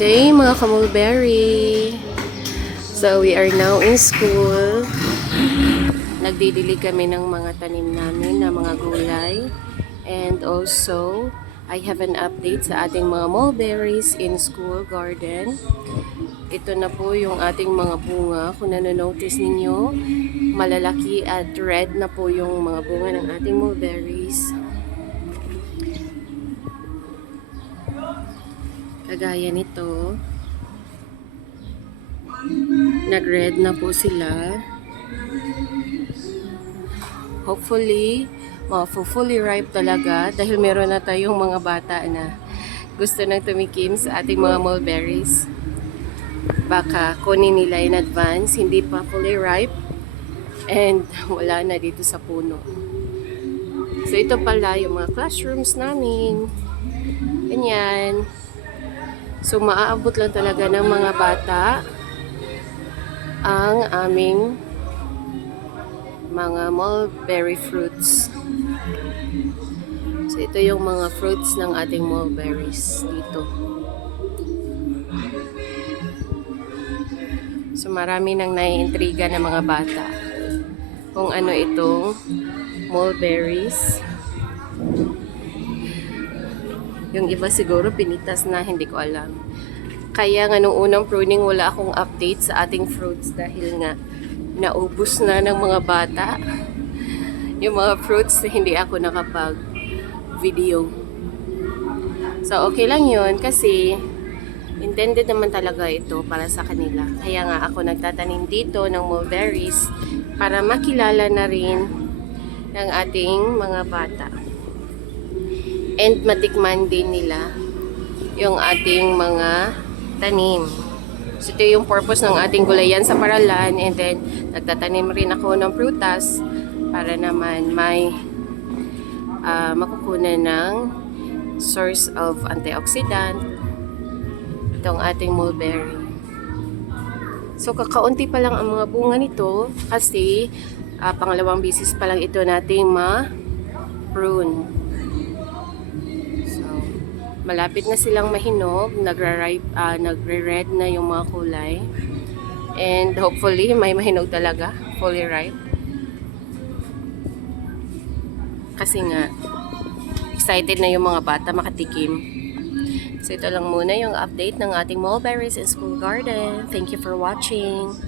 Day mga kamulberry. So we are now in school. Nagdidilig kami ng mga tanim namin na mga gulay. And also, I have an update sa ating mga mulberries in school garden. Ito na po yung ating mga bunga. Kung nanonotice ninyo, malalaki at red na po yung mga bunga ng ating mulberries. Kagaya nito, nag-red na po sila. Hopefully, fully ripe talaga dahil meron na tayong mga bata na gusto nang tumikim sa ating mga mulberries. Baka kunin nila in advance, hindi pa fully ripe and wala na dito sa puno. So ito pala yung mga classrooms namin. Ganyan. So, maaabot lang talaga ng mga bata ang aming mga mulberry fruits. So, ito yung mga fruits ng ating mulberries dito. So, marami nang naiintriga ng mga bata kung ano itong mulberries. Yung iba siguro pinitas na, hindi ko alam. Kaya nga nung unang pruning wala akong update sa ating fruits dahil nga naubos na ng mga bata yung mga fruits na hindi ako nakapag-video. So okay lang yun kasi intended naman talaga ito para sa kanila. Kaya nga ako nagtatanim dito ng mulberries para makilala na rin ng ating mga bata. And matikman din nila yung ating mga tanim. So ito yung purpose ng ating gulayan sa paralan. And then nagtatanim rin ako ng prutas para naman may makukunan ng source of antioxidant itong ating mulberry. So kakaunti pa lang ang mga bunga nito kasi pangalawang bisis pa lang ito nating ma-prune. Malapit na silang mahinog, nagre-red na yung mga kulay. And hopefully, may mahinog talaga, fully ripe. Kasi nga, excited na yung mga bata makatikim. So ito lang muna yung update ng ating mulberries in school garden. Thank you for watching.